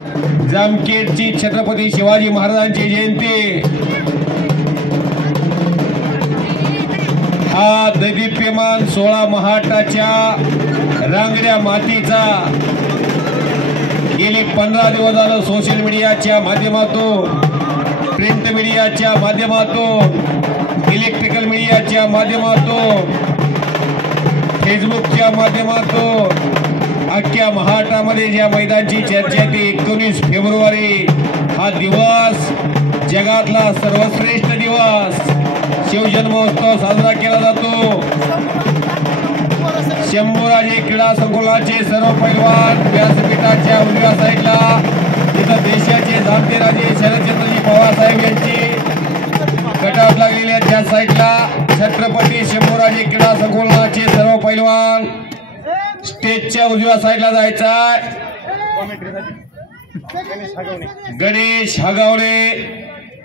जामखेडची छत्रपती शिवाजी महाराजांची जयंती हा दैदिप्यमान 16 महाटाच्या रांगड्या मातीचा गेली 15 दिवस झालं सोशल मीडियाच्या माध्यमातून, प्रिंट मीडियाच्या माध्यमातून, इलेक्ट्रिकल मीडियाच्या माध्यमातून, फेसबुकच्या माध्यमातून अख्ख्या महाराष्ट्रामध्ये ज्या मैदानाची चर्चा ती 19 फेब्रुवारी हा दिवस जगातला सर्वश्रेष्ठ दिवस शिवजन्मोत्सव साजरा केला जातो। शंभूराजे क्रीडा संकुलाचे सर्व पैलवान व्यासपीठाच्या उजव्या साईडला, तिथं देशाचे जाणते राजे शरदचंद्रजी पवार साहेब यांची कटात लागलेल्या त्या साईडला छत्रपती शंभूराजे क्रीडा संकुलाचे सर्व पैलवान स्टेजच्या उजव्या साईडला जायचा। गणेश हगावडे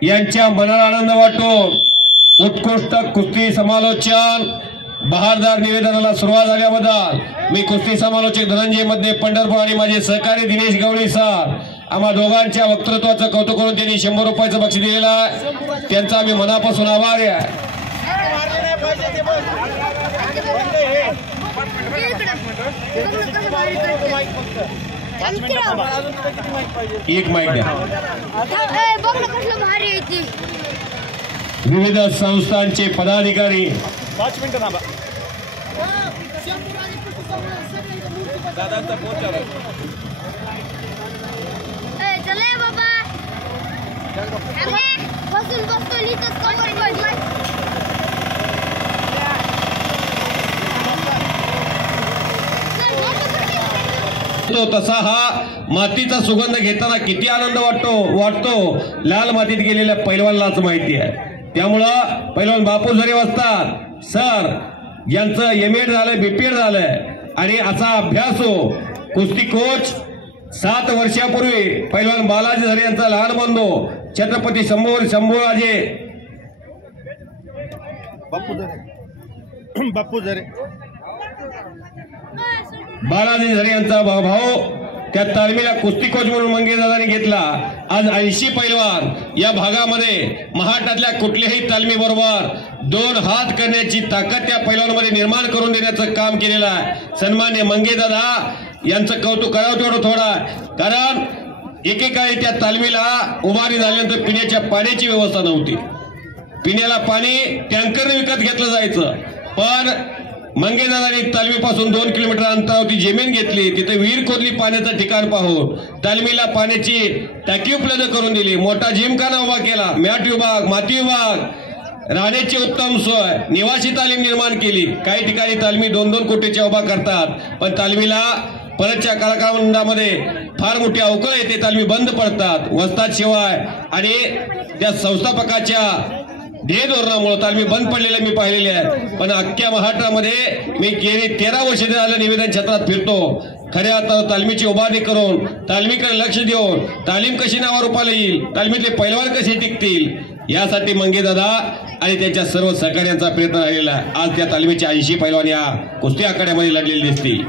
यांच्या मनाला आनंद वाटतो उत्कृष्ट कुस्ती समालोचन बहारदार निवेदनाला सुरुवात झाल्याबद्दल मी कुस्ती समालोचक धनंजय मध्ये पंढरपूर आणि माझे सहकारी दिनेश गवळी सर आम्हा दोघांच्या वक्तृत्वाचं कौतुक करून त्यांनी 100 रुपयाचं बक्षीस दिलेलं आहे, त्यांचा आम्ही मनापासून आभारी आहे। एक माईक द्या। विविध संस्थांचे पदाधिकारी तसा हा मातीचा सुगंध घेताना किती आनंद वाटतो लाल मातीत गेलेल्या पैलवानालाच माहिती आहे। त्यामुळं पैलवान बापू झरे असतात सर यांचं एमएड झालंय, बीपीएड झालंय आणि असा अभ्यासो कुस्ती कोच 7 वर्षापूर्वी पैलवान बालाजी झरे यांचा लहान बंधू छत्रपती शंभूराजे बालाजी झरे यांचा भाऊ त्या तालमीला कुस्ती कोच म्हणून मंगेशदादांनी घेतला। आज 80 पैलवान या भागामध्ये महाराष्ट्रातल्या कुठल्याही तालमी बरोबर 2 हात करण्याची ताकद त्या पैलवानामध्ये निर्माण करून देण्याचं काम केलेलं आहे। सन्मान्य मंगेशदादा यांचं कौतुक करावं तेवढं थोडं, कारण एकेकाळी त्या तालमीला उभारी झाल्यानंतर पिण्याच्या पाण्याची व्यवस्था नव्हती, पिण्याला पाणी टँकरने विकत घेतलं जायचं, पण मंगेशदादांनी तालमीपासून 2 किलोमीटर अंतरावरती जमीन घेतली, तिथे विहीर खोदली, पाण्याचं ठिकाण पाहून तालमीला पाण्याची टाकी उपलब्ध करून दिली, मोठा जिमखाना उभा केला, मॅट विभाग, माती विभाग, राहण्याची उत्तम सोय, निवासी तालीम निर्माण केली। काही ठिकाणी तालमी 2-2 कोटीच्या उभा करतात, पण तालमीला परतच्या कालखंडामध्ये फार मोठी अवकळ येते, तालमी बंद पडतात वस्तात शिवाय आणि त्या संस्थापकाच्या ध्येय धोरणामुळे तालमी बंद पडलेल्या मी पाहिलेले आहेत। पण अख्ख्या महाराष्ट्रामध्ये मी गेली 13 वर्ष झालं निवेदन क्षेत्रात फिरतो, खऱ्या तालमीची उभारणी करून तालमीकडे लक्ष देऊन तालीम कशी नावारूपाला येईल, तालमीतले पैलवान कसे टिकतील यासाठी मंगेशदादा आणि त्यांच्या सर्व सहकार्यांचा प्रयत्न राहिलेला आहे। आज त्या तालमीच्या 80 पैलवान या कुस्ती आखाड्यामध्ये लढलेले दिसतील।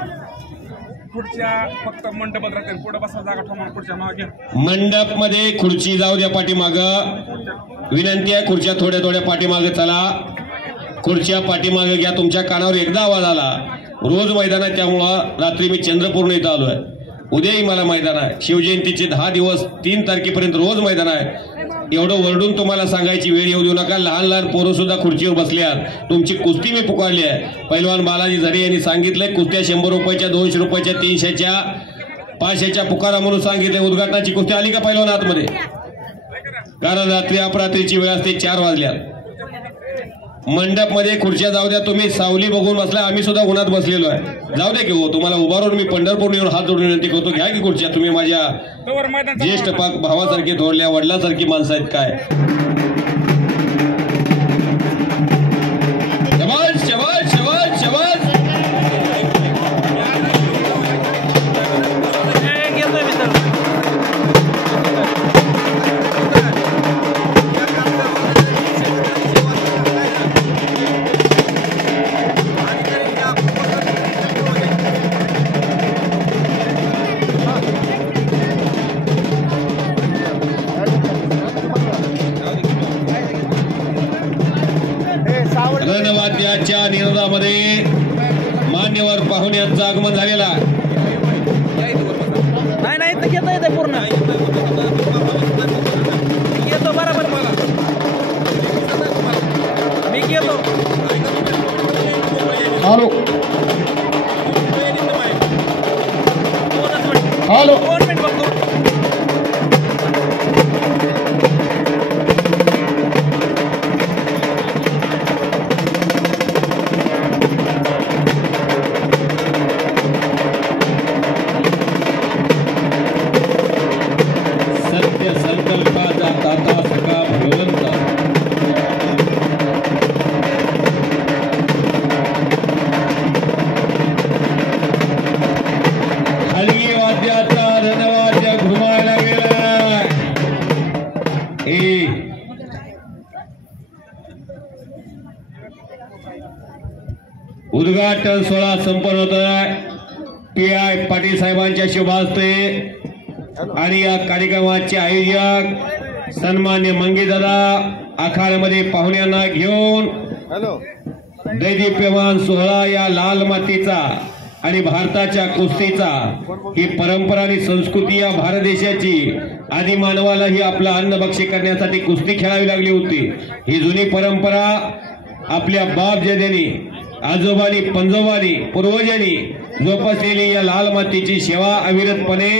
फक्त मंडपात राहते, पुढे बसा जागा ठेवा, पुढच्या मागे मंडप मध्ये खुर्ची जाऊ द्या पाठीमाग, विनंती आहे खुर्च्या थोड्या पाठीमागे चला, खुर्च्या पाठीमागे घ्या, तुमच्या कानावर एकदा आवाज आला। रोज मैदान आहे त्यामुळं रात्री मी चंद्रपूर इथं आलोय, उद्याही मला मैदान आहे, शिवजयंतीचे 10 दिवस 3 तारखेपर्यंत रोज मैदान आहे। एवढं वरडून तुम्हाला सांगायची वेळ येऊ देऊ नका, लहान पोरं सुद्धा खुर्चीवर बसल्यात, तुमची कुस्ती मी पुकारली आहे। पैलवान बालाजी झरे यांनी सांगितलंय कुस्त्या 100 रुपयाच्या, 200 रुपयाच्या, 300च्या, 500च्या पुकारा म्हणून सांगितले। उद्घाटनाची कुस्ती आली का पैलवान आतमध्ये, कारण रात्री अपरात्रीची वेळ असते, 4 वाजल्यात। मंडप मध्ये खुर्च्या जाऊ द्या, तुम्ही सावली बघून बसला, आम्ही सुद्धा उन्हात बसलेलो आहे, जाऊ द्या की हो, तुम्हाला उभारून मी पंढरपूर येऊन हात जोडून विनंती करतो, घ्या की खुर्च्या, तुम्ही माझ्या ज्येष्ठ भावासारखे थोरल्या वडिलांसारखी माणसं आहेत काय। शबाश शबाश शबाश शबाश। मैदानामध्ये मान्यवर पाहुण्यांचं आगमन झालेला नाही तर घेता येते पूर्ण येतो बरोबर मला मी घेतो हॅलो हॅलो 2 मिनिट बघतो सत्य संकल्पाचा दाता सखा भगवंता हलगी वाद्याचा धनवाद्य घुमायला गेला उद्घाटन सोहळा संपन्न होत PI पाटील साहेबांच्या शुभ हस्ते आणि या कार्यक्रमाचे आयोजक सन्मान्य मंगेदादा आखाड्यामध्ये पाहुण्यांना घेऊन दैदिप्यमान सोहळा या लाल मातीचा आणि भारताच्या कुस्तीचा ही परंपरा आणि संस्कृती या भारत देशाची आदी मानवाला ही आपलं अन्न भक्षी करण्यासाठी कुस्ती खेळावी लागली होती। ही जुनी परंपरा आपल्या बाप जदेनी आजोबांनी पंजोबांनी पूर्वजांनी जोपासलेली या लाल मातीची सेवा अविरतपणे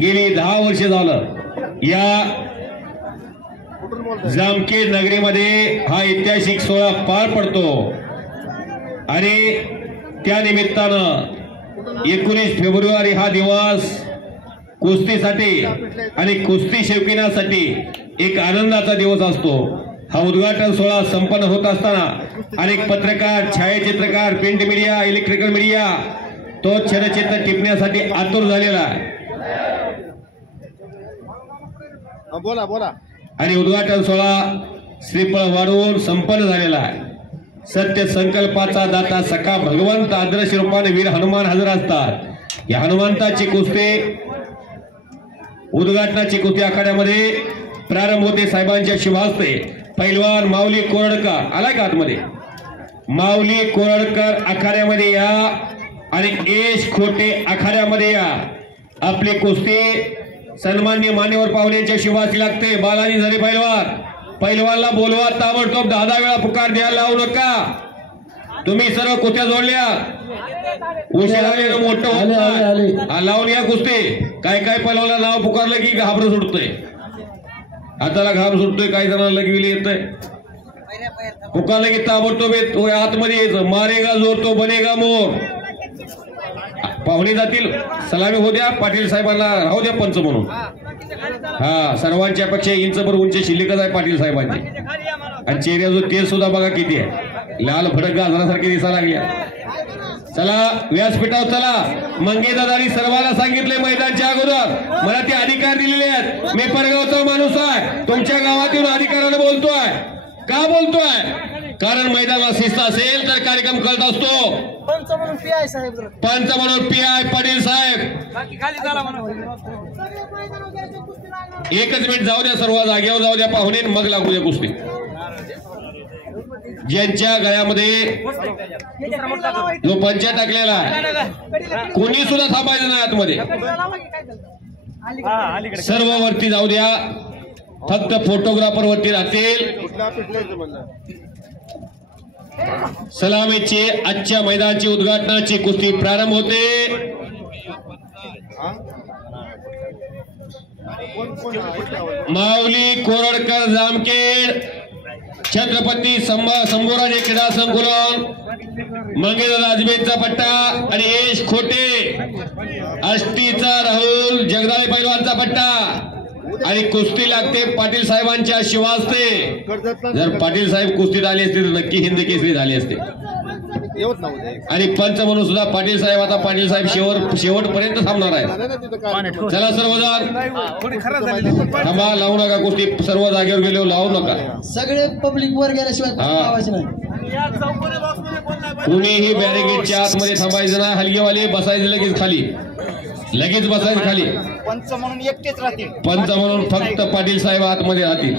गेली 10 वर्ष झालं या जामखेड नगरीमध्ये हा ऐतिहासिक सोहळा पार पडतो आणि त्या निमित्तानं 19 फेब्रुवारी हा दिवस कुस्तीसाठी आणि कुस्ती शौकीनासाठी एक आनंदाचा दिवस असतो। हा उद्घाटन सोहळा संपन्न होत असताना अनेक पत्रकार छायाचित्रकार प्रिंट मीडिया इलेक्ट्रिकल मीडिया तो क्षणचित्र टिपण्यासाठी आतुर झालेला आहे। बोला बोला आणि उद्घाटन सोहळा श्रीफळ वाढवून संपन्न झालेला आहे। सत्य संकल्पाचा दाता सखा भगवंत आदर्श रूपाने वीर हनुमान हजर असतात। या हनुमंताची कुस्ती उद्घाटनाची कुस्ती आखाड्यामध्ये प्रारंभ होते साहेबांच्या शुभ हस्ते। पैलवान माऊली कोरडकर आलाय का आतमध्ये? माऊली कोरडकर आखाड्यामध्ये या आणि एश खोटे आखाड्यामध्ये या। आपली कुस्ती सन्मान्य मान्यवर पाहुण्यांच्या शुभास लागते। बालाजी झरे पैलवानला बोलवा, ताबडतोब 10 वेळा पुकार द्यायला लावू नका। तुम्ही सर्व कुस्त्या जोडल्या उशिराने मोठं होत लावून या कुस्ती। काय पैलवानला नाव पुकारलं की घाबरं सुटतंय, हाताला घाम सुटतोय, काही जणांना लगविली येतंय। पुकारलं की ताबडतोब येत आतमध्ये यायचं। मारेगा जोर तो बनेगा मोर। पाहुणे जातील, सलामी हो द्या, पाटील साहेबांना राहू द्या पंच म्हणून। हा सर्वांच्या पेक्षा इंचभर उंची शिल्लकच आहे पाटील साहेबांची। आणि चेहऱ्याचं तेज सुद्धा बघा किती आहे, लाल भडक गाजरासारखे दिसायला लागले। चला व्यासपीठावर चला। मंगेदादांनी सर्वांना सांगितले मैदानच्या अगोदर मला ते अधिकार दिलेले आहेत। मी परगावचा माणूस आहे, तुमच्या गावातून अधिकाराने बोलतोय। का बोलतोय? कारण मैदानाला शिस्त असेल तर कार्यक्रम करत असतो। पंच म्हणून PI साहेब, पंच म्हणून PI पाटील साहेब। एकच मिनिट जाऊ द्या, सर्व जागेवर जाऊ द्या पाहुणे, मग लागू द्या कुस्ती। ज्यांच्या गळ्यामध्ये जो पंचा टाकलेला आहे कोणी सुद्धा थांबायचं नाही आतमध्ये, सर्व वरती जाऊ द्या, फक्त फोटोग्राफर वरती राहतील। सलामीची आजच्या मैदानाची उद्घाटनाची कुस्ती प्रारंभ होते। माऊली कोरडकर जामखेड छत्रपती संभूराजे क्रीडा संकुलन मंगेदादा अजमेरचा पट्टा आणि यश खोटे आष्टीचा राहुल जगदाळे पैलवानचा पट्टा आणि कुस्ती लागते पाटील साहेबांच्या शिवास्ते। जर पाटील साहेब कुस्तीत आले असते तर नक्की हिंद केसरी झाले असते। आणि पंच म्हणून सुद्धा पाटील साहेब आता पाटील साहेब शेवटपर्यंत थांबणार आहेत। चला सर्वजण थांबा, लावू नका कुस्ती, सर्व जागेवर गेलो लावू नका। सगळे पब्लिक वर गेल्याशिवाय नाही। कुणीही बॅरिगेडच्या आतमध्ये थांबायचं नाही, हलगेवाले बसायचं लगेच खाली, लगेच बसायचं खाली। पंच म्हणून एकटेच राहतील, पंच म्हणून फक्त पाटील साहेब आतमध्ये राहतील।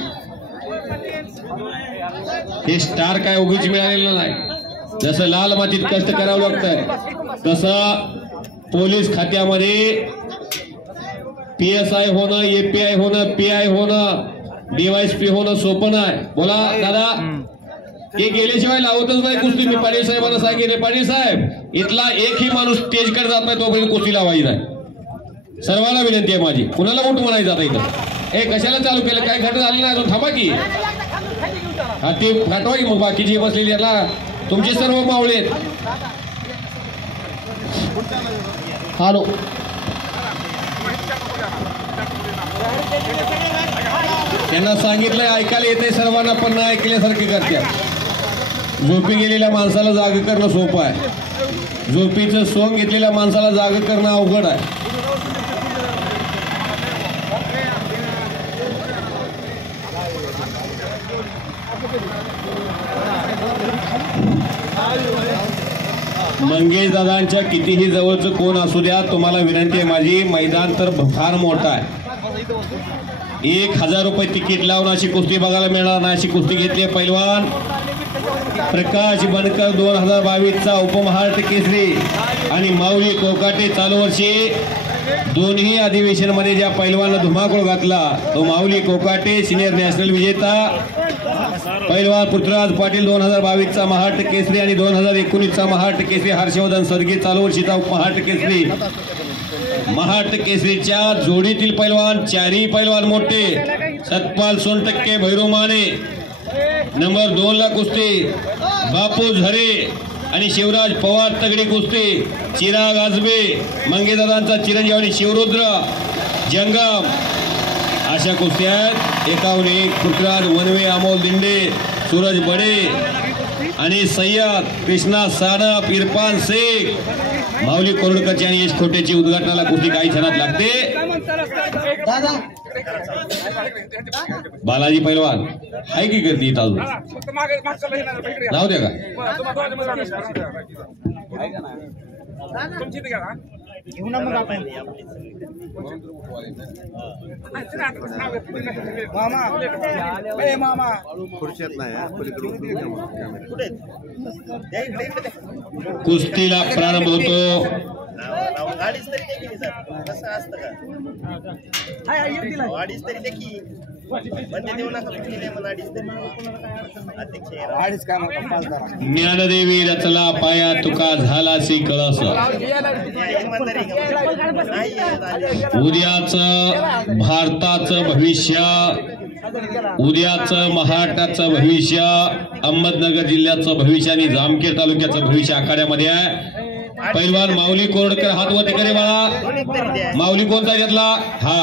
हे स्टार काय उगीच मिळालेलं नाही। जसं लाल मातीत कष्ट करावं लागतंय तसं पोलीस खात्यामध्ये PSI होणं, API होणं, PI होणं, DYSP होणं सोपं नाही. बोला दादा, हे गेल्याशिवाय लावतच नाही कुस्ती. मी पाटील साहेबांना सांगितले, पाटील साहेब इथला एकही माणूस स्टेजकडे जात नाही तोपर्यंत कुस्ती लावायची नाही. सर्वांना विनंती आहे माझी. कुणाला उठ म्हणायचं आता इथं? हे कशाला चालू केलं? काय घटना झाली नाही अजून? थांबा की हा ते पाठवा की मग बाकीची बसलेली याला तुमचे सर्व मावळे. हॅलो, त्यांना सांगितलंय ऐकायला येते सर्वांना पण न ऐकल्यासारखे करते. झोपी गेलेल्या माणसाला जाग करणं सोपं आहे, झोपीचं सोंग घेतलेल्या माणसाला जाग करणं अवघड आहे. मंगेश दादांच्या कितीही जवळचं कोण असू द्या, तुम्हाला विनंती आहे माझी, मैदान तर फार मोठं आहे. 1000 रुपये तिकीट लावून अशी कुस्ती बघायला मिळणार नाही. अशी कुस्ती घेतली पैलवान प्रकाश बनकर 2022चा उपमहाराष्ट्र केसरी आणि माऊली कोकाटे. चालू वर्षी दोन्ही अधिवेशनमध्ये ज्या पैलवानला धुमाकूळ घातला तो माऊली कोकाटे, सिनियर नॅशनल विजेता. पैलवान पृथ्वीराज पाटील 2022चा महाराष्ट्र केसरी आणि 2019चा महाराष्ट्र केसरी. हर्षवर्धन सरगे चालू वर्षीचा उपमहाराष्ट्र केसरी. महाराष्ट्र केसरीच्या जोडीतील पैलवान चारही पैलवान मोठे. सतपाल सोनटक्के, भैरू माने. नंबर 2 ला कुस्ती बापू झरे आणि शिवराज पवार तगडी कुस्ती. चिराग आजबे, मंगेदादांचा चिरंजीव आणि शिवरुद्र जंगम अशा कुस्त्या आहेत. 51 पृथ्वीराज वनवे, अमोल दिंडे, सूरज बडे आणि सय्यद कृष्णा सानप, इरफान शेख, माऊली कोरडकरची आणि यश खोटेची उद्घाटनाला कुस्ती काही क्षणात लागते. दादा बालाजी पैलवान हाय की गर्दी इथं अजून? राहू द्या का? घेऊ ना मग आपण. मामा खुर्च्यात नाही कुठे कुस्तीला प्रारंभ होतो. गाडीच तरी देखील कसं असतं का? गाडीच तरी देखील म्हणजे देऊ नका अध्यक्ष ज्ञानदेवी रचला पाया तुका झालासी कळस. उद्याचं भारताचं भविष्य, उद्याचं महाराष्ट्राचं भविष्य, अहमदनगर जिल्ह्याचं भविष्य आणि जामखेड तालुक्याचं भविष्य आखाड्यामध्ये आहे. पैलवान माऊली कोरडकर हात वरती करे बाळा. माऊली कोणता घेतला? हा.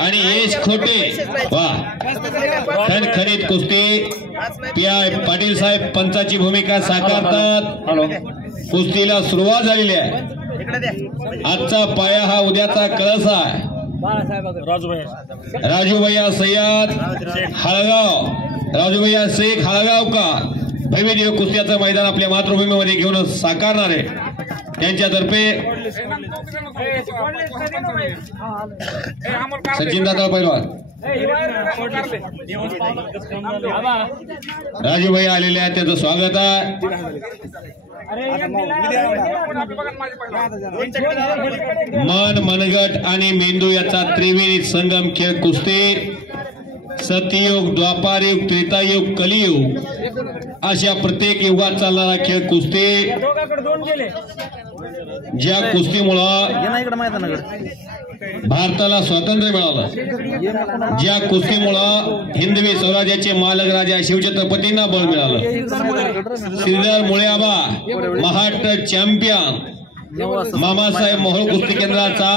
आणि यश खोटे वा खणखणीत कुस्ती. PI पाटील साहेब पंचाची भूमिका साकारतात. कुस्तीला सुरुवात झालेली आहे. आजचा पाया हा उद्याचा कळस आहे. राजूभैया सय्यद हळगाव, राजूभैया शेख हळगावकर भव्य कुस्त्याचं मैदान आपल्या मातृभूमीमध्ये घेऊन साकारणार आहे. त्यांच्यातर्फे सचिन दादा पैलवान, राजूभाई आलेले आहेत, त्यांचं स्वागत आहे. मन, मनगट आणि मेंदू याचा त्रिवेणी संगम खेळ कुस्ती. सतयुग, द्वापारयुग, त्रेतायुग, कलियुग अशा प्रत्येक युगात चालणारा खेळ कुस्ती. ज्या कुस्तीमुळं भारताला स्वातंत्र्य मिळालं, ज्या कुस्तीमुळं हिंदवी स्वराज्याचे मालक राजा शिवछत्रपतींना बळ मिळालं. श्रीधर मुळेआबा महाराष्ट्र चॅम्पियन, मामासाहेब मोहोळ कुस्ती केंद्राचा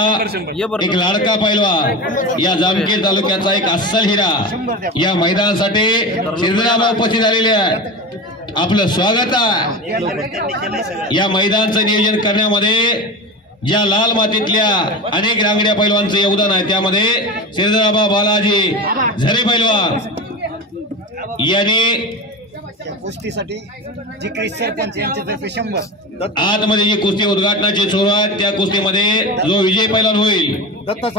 एक लाडका पैलवान, या जामखेड तालुक्याचा एक अस्सल हिरा या मैदानासाठी श्रीधराबा उपस्थित झालेले आहेत. आपलं स्वागत आहे. या मैदानाचं नियोजन करण्यामध्ये ज्या लाल मातीतल्या अनेक रांगड्या पैलवानचं योगदान आहे त्यामध्ये श्रीधराबा बालाजी झरे पैलवान यांनी कुस्तीसाठी जिक्री सरपंच यांच्यातर्फे 100. आतमध्ये जी कुस्ती उद्घाटनाची सुरू आहे त्या कुस्तीमध्ये जो विजय पैलवान होईल दत्ता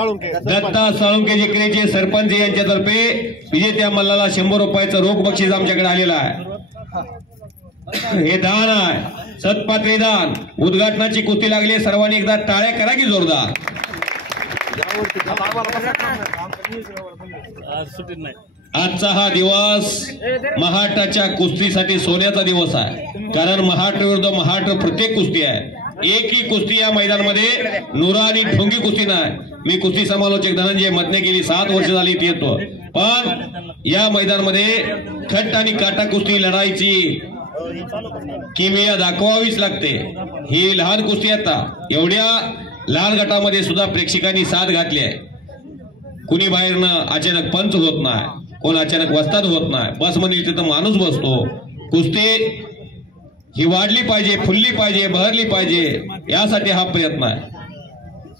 साळुंके जिक्रीचे सरपंच यांच्यातर्फे विजेत्या मल्लाला 100 रुपयाचं रोख बक्षीस आमच्याकडे आलेलं आहे. हे दान आहे, सत्पात्री दान. उद्घाटनाची कुस्ती लागली. सर्वांनी एकदा टाळ्या करा की जोरदार. आजचा हा दिवस महाटाच्या कुस्तीसाठी सोन्याचा दिवस आहे. कारण महाट विरुद्ध महाट प्रत्येक कुस्ती आहे. एकही कुस्ती या मैदानामध्ये नुरा आणि ठोंगी कुस्ती नाही. मी कुस्ती समालोचक धनंजय मदने गेली 7 वर्ष झाली येतो, पण या मैदानामध्ये खट आणि काटा कुस्ती लढायची किमिया दाखवावीच लागते. ही लहान कुस्ती आता एवढ्या लहान गटामध्ये सुद्धा प्रेक्षकांनी साथ घातली आहे. कुणी बाहेरनं अचानक पंच होत नाही, कोण अचानक वस्ताद होत नाही. बसमध्ये तिथं माणूस बसतो. कुस्ती ही वाढली पाहिजे, फुलली पाहिजे, बहरली पाहिजे, यासाठी हा प्रयत्न आहे.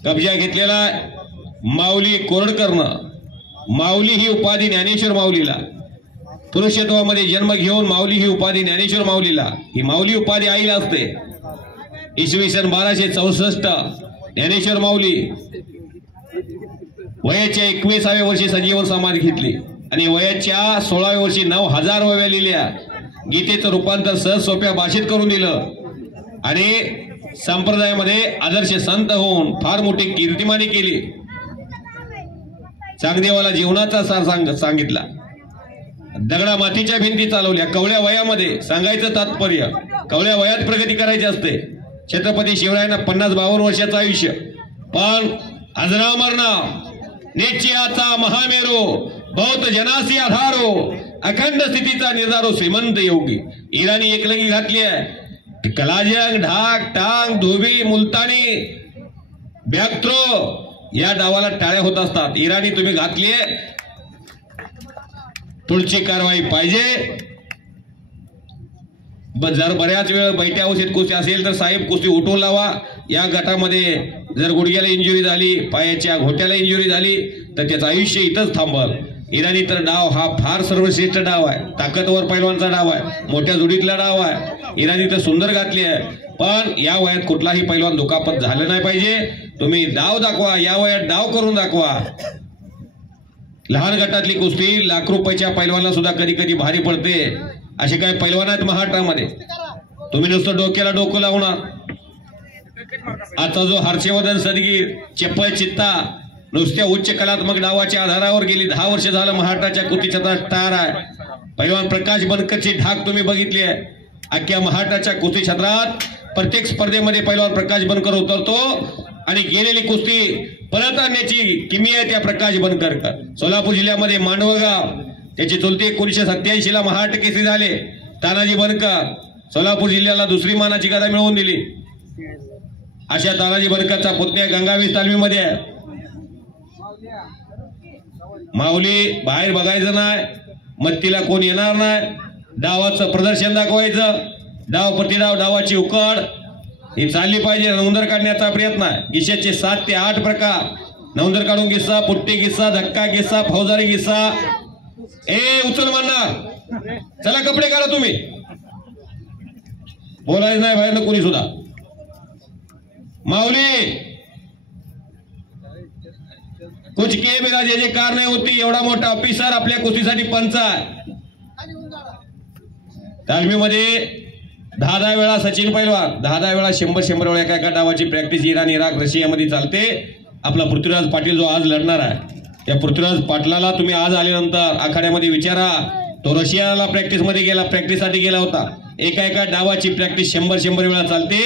कब्जा घेतलेला माऊली कोरडकरनं. माऊली ही उपाधी ज्ञानेश्वर माऊलीला, पुरुषत्वामध्ये जन्म घेऊन माऊली ही उपाधी ज्ञानेश्वर माऊलीला. ही माऊली उपाधी आईला असते. इसवी सन 1264 ज्ञानेश्वर माऊली वयाच्या 21व्या वर्षी संजीवन समाधी घेतली आणि वयाच्या 16व्या वर्षी 9000 ओव्या लिहिल्या. गीतेचं रूपांतर सहज सोप्या भाषेत करून दिलं आणि संप्रदायामध्ये आदर्श संत होऊन फार मोठी कीर्तिमानी केली. चांगदेवाला जीवनाचा सार सांगितला. दगडा मातीच्या भिंती चालवल्या कवळ्या वयामध्ये. सांगायचं तात्पर्य कवळ्या वयात प्रगती करायची असते. छत्रपती शिवरायांना 50-52 वर्षाचं आयुष्य, पण अजरामर नाव निश्चयाचा महामेरो बहुत जनासी आधारो अखंड स्थितीचा निर्धारो श्रीमंत योगी. इराणी एकलंगी घातली आहे. कलाजंग, ढाक, टांग, धोबी, मुलतानी, बॅक्ट्रो या डावाला टाळ्या होत असतात. इराणी तुम्ही घातलीये, पुढची कारवाई पाहिजे. जर बऱ्याच वेळ बैठ्या औषध कुस्ती असेल तर साहेब कुस्ती उठवून लावा. या गटामध्ये जर गुडघ्याला इंजुरी झाली, पायाच्या घोट्याला इंजुरी झाली तर त्याचं आयुष्य इथंच थांबल. इराणी तर डाव हा फार सर्वश्रेष्ठ डाव आहे. ताकदवर पैलवानचा डाव आहे, मोठ्या जोडीतला डाव आहे. इराणी तर सुंदर घातली आहे, पण या वयात कुठलाही पैलवान दुखापत झालं नाही पाहिजे. तुम्ही डाव दाखवा, या वयात डाव करून दाखवा. लहान गटातली कुस्ती लाख रुपयाच्या पैलवानला सुद्धा कधी कधी भारी पडते. असे काय पैलवान आहेत महाराष्ट्रामध्ये. तुम्ही नुसतं डोक्याला डोकं लावणार. आता जो हर्षवर्धन सदगीर, चप्पल चित्ता नुसत्या उच्च कलात्मक डावाच्या आधारावर गेली 10 वर्ष झालं महाराष्ट्राच्या कुस्तीचा स्टार आहे. पैलवान प्रकाश बनकरची ढाक तुम्ही बघितली आहे. अख्ख्या महाराष्ट्राच्या कुस्ती क्षेत्रात प्रत्येक स्पर्धेमध्ये पैलवान प्रकाश बनकर उतरतो आणि गेलेली कुस्ती परत आणण्याची किमी आहे त्या प्रकाश बनकरकर. सोलापूर जिल्ह्यामध्ये मांडवगाव त्याची चुलती 1987 ला महाराष्ट्र केसरी झाले. तानाजी बनकर सोलापूर जिल्ह्याला दुसरी मानाची गदा मिळवून दिली. अशा तानाजी बनकरचा पुतण्या गंगावीस तालमीमध्ये आहे. माऊली बाहेर बघायचं नाही, मत्तीला कोण येणार नाही. डावाचं प्रदर्शन दाखवायचं. डाव प्रतिडाव, डावाची उकड ही चालली पाहिजे. नवंदर काढण्याचा प्रयत्न आहे. गिस्साचे 7 ते 8 प्रकार. नवंदर काढून गिस्सा, पुट्टी गिस्सा, धक्का गिस्सा, फौजदारी गिस्सा. उचल म्हणणार, चला कपडे काढा तुम्ही. बोलायचं नाही बाहेर कोणी सुद्धा. माऊली कुछ के मेरा जे कार नाही होती. एवढा मोठा ऑफिसर आपल्या कुस्तीसाठी पंच आहे. तालमीमध्ये 10 वेळा सचिन पैलवान, 10 वेळा 100 वेळा एका डावाची प्रॅक्टिस इराण, इराक, रशियामध्ये चालते. आपला पृथ्वीराज पाटील जो आज लढणार आहे, त्या पृथ्वीराज पाटलाला तुम्ही आज आल्यानंतर आखाड्यामध्ये विचारा. तो रशियाला प्रॅक्टिसमध्ये गेला, प्रॅक्टिससाठी गेला होता. एका डावाची प्रॅक्टिस 100 वेळा चालते.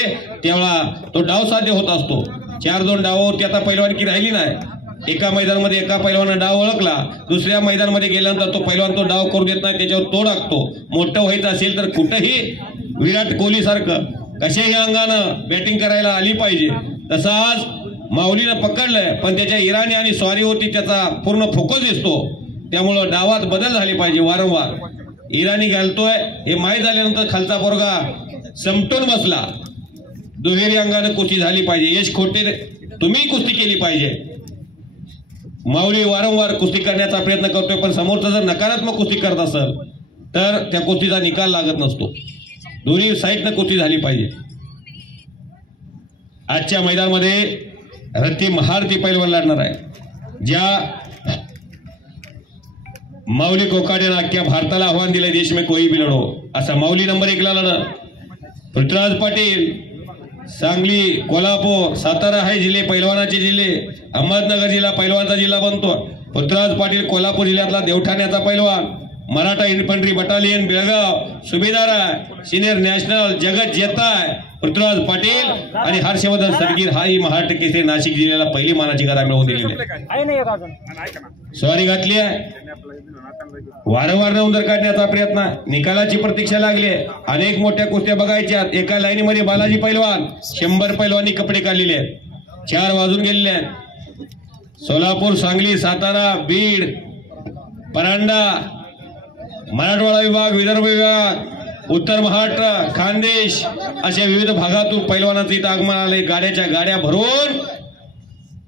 त्यावेळा तो डाव साध्य होत असतो. 4-2 डावावरती आता पैलवानकी राहिली नाही. एका मैदानामध्ये एका पैलवानानं डाव ओळखला, दुसऱ्या मैदानामध्ये गेल्यानंतर तो पैलवान तो डाव करू देत नाही, त्याच्यावर तो टाकतो. मोठं व्हायचं असेल तर कुठेही विराट कोहली सारखं कशाही अंगानं बॅटिंग करायला आली पाहिजे. तसं आज माऊलीनं पकडलंय, पण त्याच्या इराणी आणि स्वारीवरती त्याचा पूर्ण फोकस दिसतो. त्यामुळं डावात बदल झाले पाहिजे वारंवार. इराणी घालतोय हे माहीत झाल्यानंतर खालचा पोरगा समटून बसला. दुहेरी अंगानं कुस्ती झाली पाहिजे. यश खोटे तुम्ही कुस्ती केली पाहिजे. माऊली वारंवार कुस्ती करण्याचा प्रयत्न करतोय, पण समोरचा जर नकारात्मक कुस्ती करत असेल तर त्या कुस्तीचा निकाल लागत नसतो. दोन्ही साईडनं कुस्ती झाली पाहिजे. आजच्या मैदानामध्ये रत्ती महारथी पैलवान लढणार आहे. ज्या माऊली कोकाटेनं अख्ख्या भारताला आव्हान दिलं, देश में कोई भी लढो, असा माऊली नंबर 1 ला लढ. पृथ्वीराज पाटील सांगली, कोल्हापूर, सातारा हे जिल्हे पैलवानाचे जिल्हे. अहमदनगर जिल्हा पैलवानचा जिल्हा बनतो. पृथ्वीराज पाटील कोल्हापूर जिल्ह्यातला देवठाण्याचा पैलवान, मराठा इन्फंट्री बटालियन बेळगाव सुभेदार आहे, सिनियर नॅशनल जगत जेता आहे पृथ्वीराज पाटील. आणि हर्षवर्धन सरगीर हा ही महाराष्ट्र केसरी नाशिक जिल्ह्याला पहिली मानाची गदा मिळवून दिलेली आहे. स्वारी घातली आहे. वारंवार नोंदर काढण्याचा प्रयत्न, निकालाची प्रतीक्षा लागली आहे. अनेक मोठ्या कुस्त्या बघायच्या. एका लाईनीमध्ये बालाजी पैलवान 100 पैलवानी कपडे काढलेले आहेत. 4 वाजून गेलेले आहेत. सोलापूर, सांगली, सातारा, बीड, परांडा, मराठवाडा विभाग, विदर्भ विभाग, उत्तर महाराष्ट्र, खानदेश अशा विविध भागातून पैलवानाचं इथं आगमन आले. गाड्याच्या गाड्या भरून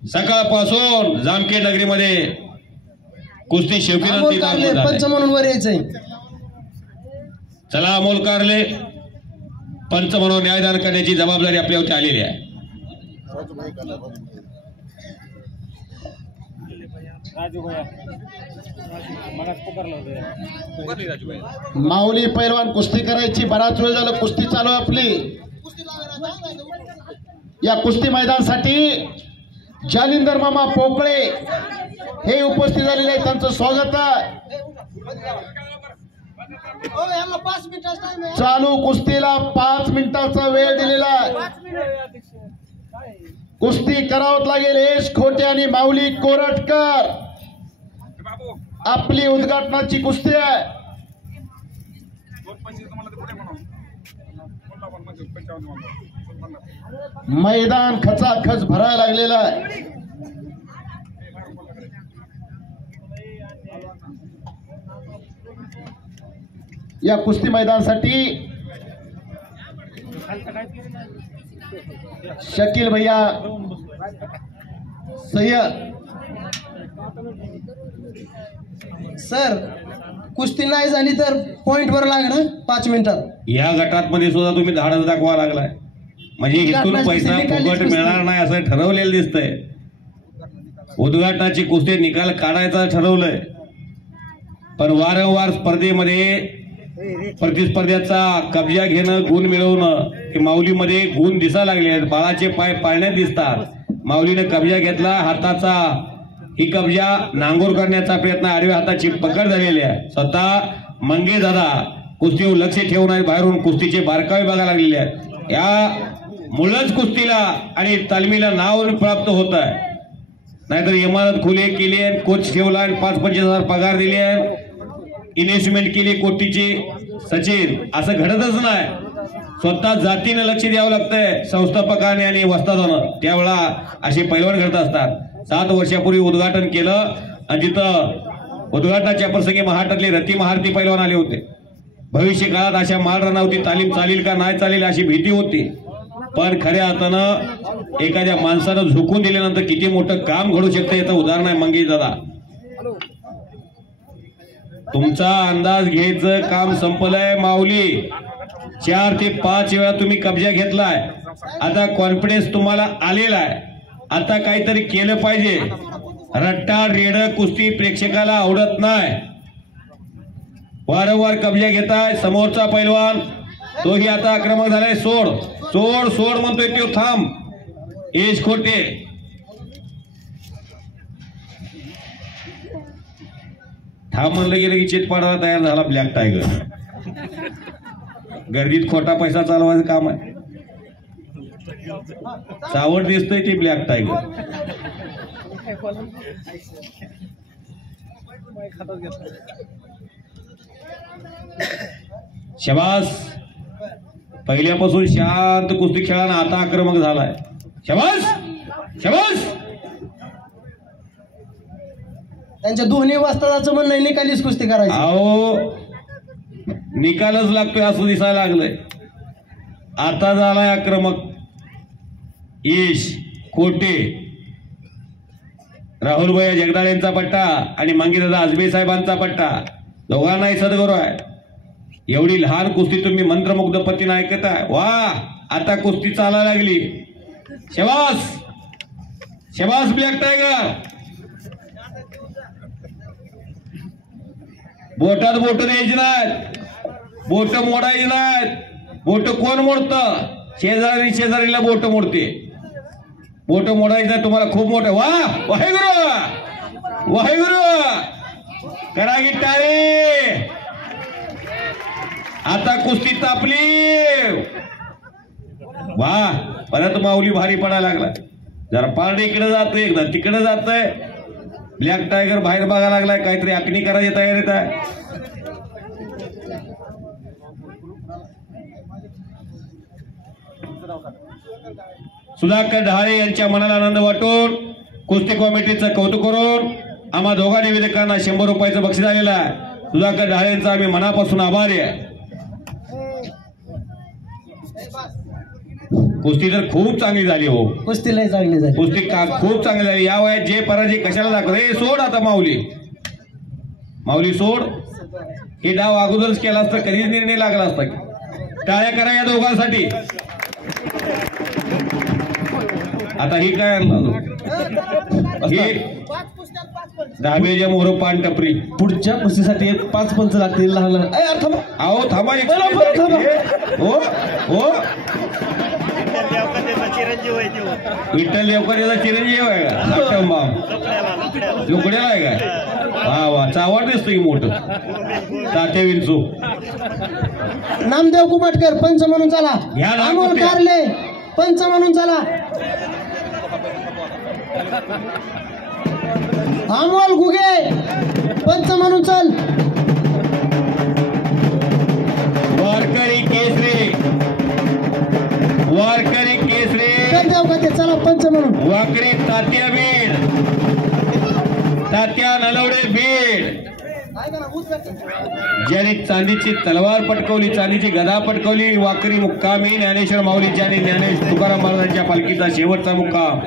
सकाळपासून जामखेड नगरीमध्ये कुस्ती शौकीनांची पंच म्हणून वर यायचंय. चला अमोल कारले, पंच म्हणून न्यायदान करण्याची जबाबदारी आपल्यावरती आलेली आहे. माऊली पैलवान कुस्ती करायची, बराच वेळ झालं कुस्ती चालू आपली. या कुस्ती मैदानासाठी जालिंदर मामा पोकळे हे उपस्थित झालेले आहेत, त्यांचं स्वागत आहे. चालू कुस्तीला 5 मिनिटाचा वेळ दिलेला आहे. कुस्ती करावत लागेल. यश खोटे आणि माऊली कोरटकर आपली उद्घाटनाची कुस्ती आहे. मैदान खचाखच भरायला लागलेलं आहे. या कुस्ती मैदानासाठी शकील भैया सय्यद. सर कुस्ती नाही झाली तर पॉइंट वर लागणार 5 मिनिटात. या गटात मध्ये सुद्धा तुम्ही धाडस दाखवा लागलाय, म्हणजे इथून पैसा फुकट मिळणार नाही असं ठरवलेलं दिसतंय. उद्घाटनाची कुस्ती निकाल काढायचा ठरवलंय, पण वारंवार स्पर्धेमध्ये प्रतिस्पर्ध्याचा कब्जा घेणं, गुण मिळवणं हे माऊलीमध्ये गुण दिसा लागले आहेत. बाळाचे पाय पाळण्यात दिसतात. माऊलीने कब्जा घेतला हाताचा, ही कब्जा नांगोर करण्याचा प्रयत्न, आडव्या हाताची पकड झालेली आहे. स्वतः मंगे दादा कुस्तीवर लक्ष ठेवून आहे, बाहेरून कुस्तीचे बारकावे बघायला लागलेले आहेत. या मुळच कुस्तीला आणि तालमीला नाव प्राप्त होत आहे. नाहीतर इमारत खुले केली आहे, कोच ठेवला, 5-25 हजार पगार दिले आहे, इन्व्हेस्टमेंट केली कोटीची, सचिन असं घडतच नाही. स्वतः जातीनं लक्ष द्यावं लागतंय, संस्थापकाने आणि वस्तादानं. त्यावेळा असे पैलवान घडत असतात. 7 वर्षापूर्वी उद्घाटन केलं आणि तिथं उद्घाटनाच्या प्रसंगी महाराष्ट्रातले रती महारथी पैलवान आले होते. भविष्य काळात अशा मालरानावरती तालीम चालेल का नाही चालेल अशी भीती होती, पण खऱ्या अर्थानं एखाद्या माणसानं झोकून दिल्यानंतर किती मोठं काम घडू शकतं याचं उदाहरण आहे मंगेश दादा. तुमचा अंदाज घ्यायचं काम संपलंय. माऊली 4 ते 5 वेळा तुम्ही कब्जा घेतलाय. आता कॉन्फिडन्स तुम्हाला आलेला आहे. आता काहीतरी केलं पाहिजे. रट्टा रेड कुस्ती प्रेक्षकाला आवडत नाही. वारंवार कब्जा घेताय. समोरचा पैलवान तोही आता आक्रमक झालाय. सोड सोड सोड म्हणतोय तो. थांब यश खोटे. थांब म्हणलं गेलं की चितपाडाला तयार झाला ब्लॅक टायगर. गर्दीत खोटा पैसा चालवायचं काम आहे. चावट दिसतोय ती ब्लॅक टायगर. शबास. पहिल्यापासून शांत कुस्ती खेळानं आता आक्रमक झालाय. शबास शबास. त्यांच्या दोन्ही वस्तादाचं म्हणणं आहे निकालीच कुस्ती करायची. अहो निकालच लागतोय असं दिसायला लागलंय. आता झालाय आक्रमक यश खोटे. राहुलभाई जगदाळ यांचा पट्टा आणि मंगेदादा आजबे साहेबांचा पट्टा. दोघांनाही सद्गुरू आहे. एवढी लहान कुस्ती तुम्ही मंत्रमुग्ध पतीने ऐकताय. वा आता कुस्ती चालायला लागली. शबास शबास ब्लॅक टायगर. बोटात बोट द्यायची नाहीत, बोट मोडायची नाहीत. बोट कोण मोडतं? शेजारी शेजारीला बोट मोडते. बोट मोडायचं नाही. तुम्हाला खूप मोठं वा वाहेगुरु वाहेगुरु करा की टाळे. आता कुस्ती तापली. वा परत माऊली भारी पडायला लागला. जरा पारडे इकडे जातोय, एकदा तिकडे जातोय. ब्लॅक टायगर बाहेर बघायला लागलाय. काहीतरी आखणी करायची तयारीत आहे. सुधाकर ढाळे यांच्या मनाला आनंद वाटून कुस्ती कमिटीचं कौतुक करून आम्हा दोघा निवेदकांना 100 रुपयाचं बक्षीस आलेलं आहे. सुधाकर ढाळे यांचा आम्ही मनापासून आभारी आहे. कुस्ती तर खूप चांगली झाली हो. कुस्ती लय चांगली झाली. कुस्ती खूप चांगली झाली. या वयात जे पराजय कशाला दाखवत? हे सोड आता माऊली, माऊली सोड. हे डाव अगोदरच केला असता कधीच निर्णय लागला असता. टाळ्या करा या दोघांसाठी. आता ही काय दहाव्याच्या मोहर पान टपरी. पुढच्या कुस्तीसाठी 5 पंच लागतील. लहान लहान अहो थांबा हो हो चिरंजीव आहे तो. विठ्ठल देवकर याचा चिरंजीव आहे का? लुकड्याला आहे का? वा वा चावड दिसतो की मोठं तात्या विंचू. नामदेव कुमाटकर पंच म्हणून चला. घ्या ना अमोल कुस्त्या. कारले पंच म्हणून चला. अमोल घुगे पंच म्हणून चल. वारकरी केसरे, वारकरी केसरे देव का ते चला पंच म्हणून. वाकरी तात्या बीड, तात्या नलवडे बीड. ज्यांनी चांदीची तलवार पटकवली, चांदीची गदा पटकवली, वाकरी मुक्कामी ज्ञानेश्वर माऊलीच्या आणि ज्ञानेश तुकाराम महाराजांच्या पालखीचा शेवटचा मुक्काम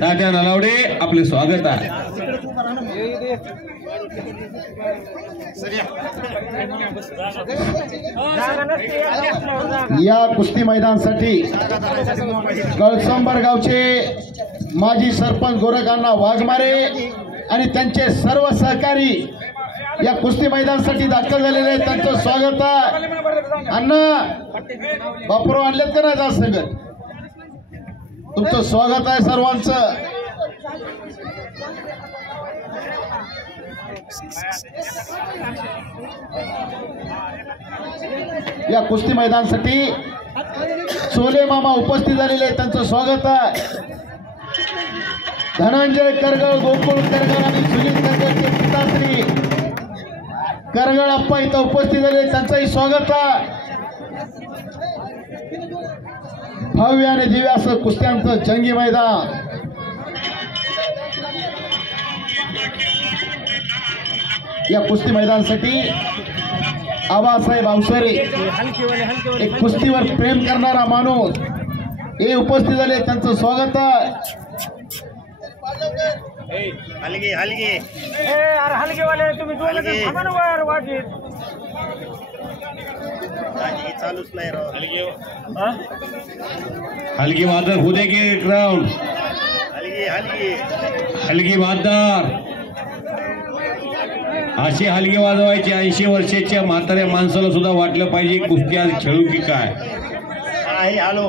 तात्या नलवडे. आपले स्वागत आहे. या कुस्ती मैदानासाठी कळसंबर गावचे माजी सरपंच गोरखांना वाघमारे आणि त्यांचे सर्व सहकारी या कुस्ती मैदानासाठी दाखल झालेले आहेत. त्यांचं स्वागत आहे. अण्णा बापरो आणलेत का नाही जास्त सगळं? तुमचं स्वागत आहे सर्वांचं. या कुस्ती मैदानासाठी सोले मामा उपस्थित झालेले आहेत. त्यांचं स्वागत आहे. धनंजय करगळ, गोकुळ करगळ आणि सुनील करगळचे पिताश्री करगळ अप्पा इथं उपस्थित झाले. त्यांचंही स्वागत आहे. भव्य आणि दिव्य असं कुस्त्यांचं जंगी मैदान. या कुस्ती मैदानासाठी आबासाहेब अवसरे एक कुस्तीवर प्रेम करणारा माणूस हे उपस्थित झाले. त्यांचं स्वागत आहे. हलगी हलगी हलगेवाले तुम्ही चालूच नाही राव. हलगी वादर होऊ दे की ग्राउंड. हलगी हलगी हलगी वादर अशी हलगी वाजवायची. 80 वर्षाच्या म्हाताऱ्या माणसाला सुद्धा वाटलं पाहिजे कुस्ती आज खेळू की काय. हॅलो